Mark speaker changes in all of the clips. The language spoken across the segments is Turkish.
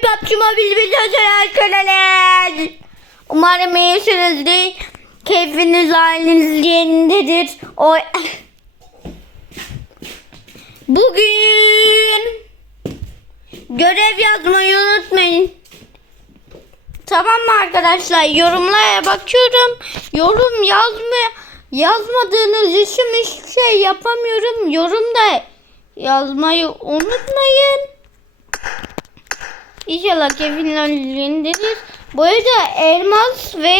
Speaker 1: PUBG Mobile videosuna köleler. Umarım iyisinizdir. Keyfiniz haliniz yerindedir. O Bugün görev yazmayı unutmayın. Tamam mı arkadaşlar? Yorumlara bakıyorum. Yorum yazma yazmadığınız için hiçbir şey yapamıyorum. Yorum da yazmayı unutmayın. İnşallah keyfinin önlüğündedir. Bu arada elmas ve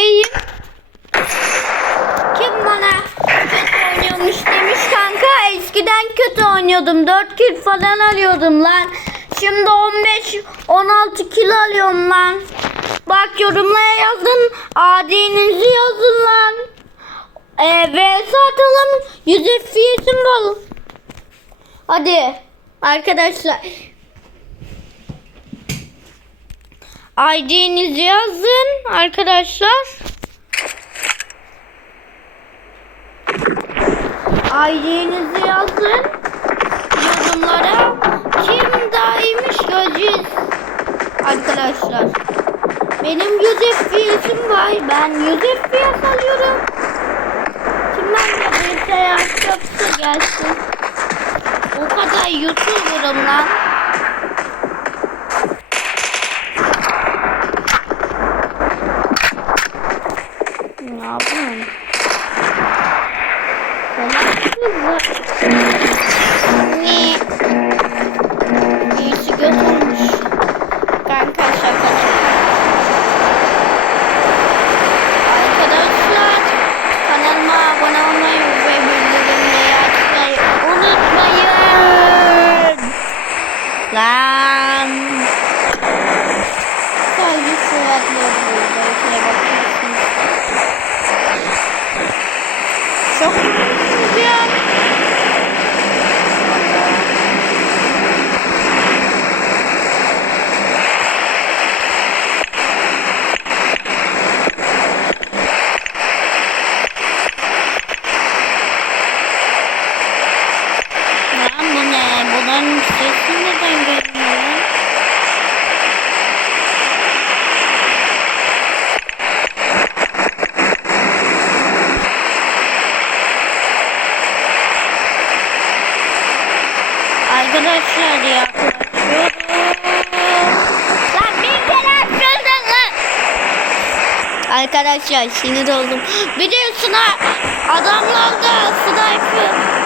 Speaker 1: kim bana kötü oynuyormuş demiş kanka. Eskiden kötü oynuyordum. 4 kill falan alıyordum lan. Şimdi 15 16 kill alıyorum lan. Bak yorumlara yazın. AD'nizi yazın lan. Ee, VS atalım. 100 FPS'im var. Hadi arkadaşlar. ID'nizi yazın arkadaşlar. ID'nizi yazın. Yorumlara kim daha iyiymiş göreceğiz. Arkadaşlar. Benim 100 FPS'im var. Ben 100 FPS alıyorum. Kim bende bilgisayar yapsa gelsin. O kadar YouTuber'ım lan. Ne yapayım? Ne? Birisi götürmüş. Kanka şaka. Arkadaşlar kanalıma abone olmayı ve bildirimleri açmayı unutmayın. Lan. pasok. Arkadaşlar yaklaşıyoruz. Lan bir kere açıldın. Arkadaşlar sinir oldum. De sniper adamlarda sniper sniper